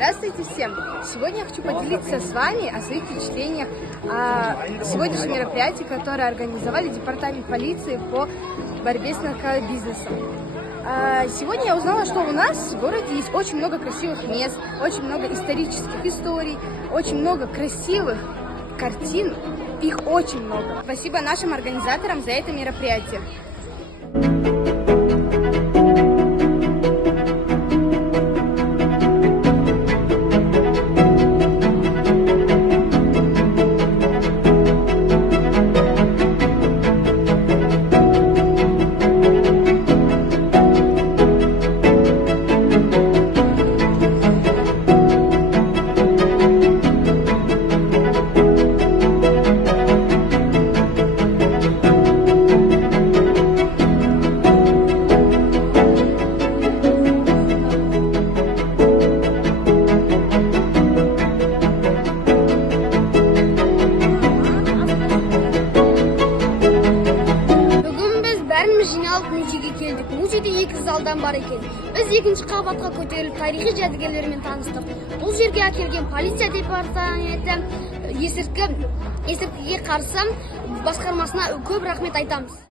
Здравствуйте всем! Сегодня я хочу поделиться с вами о своих впечатлениях о сегодняшнем мероприятии, которое организовали Департамент полиции по борьбе с наркобизнесом. Сегодня я узнала, что у нас в городе есть очень много красивых мест, очень много исторических историй, очень много красивых картин, их очень много. Спасибо нашим организаторам за это мероприятие. Жиналып музейге келдік. Музейде екі залдан бар екен. Біз екінші қабатқа көтеріліп тарихи жәдігерлермен таныстық. Бұл жерге әкелген полиция департаменті есірткіге қарсы басқармасына көп рахмет айтамыз.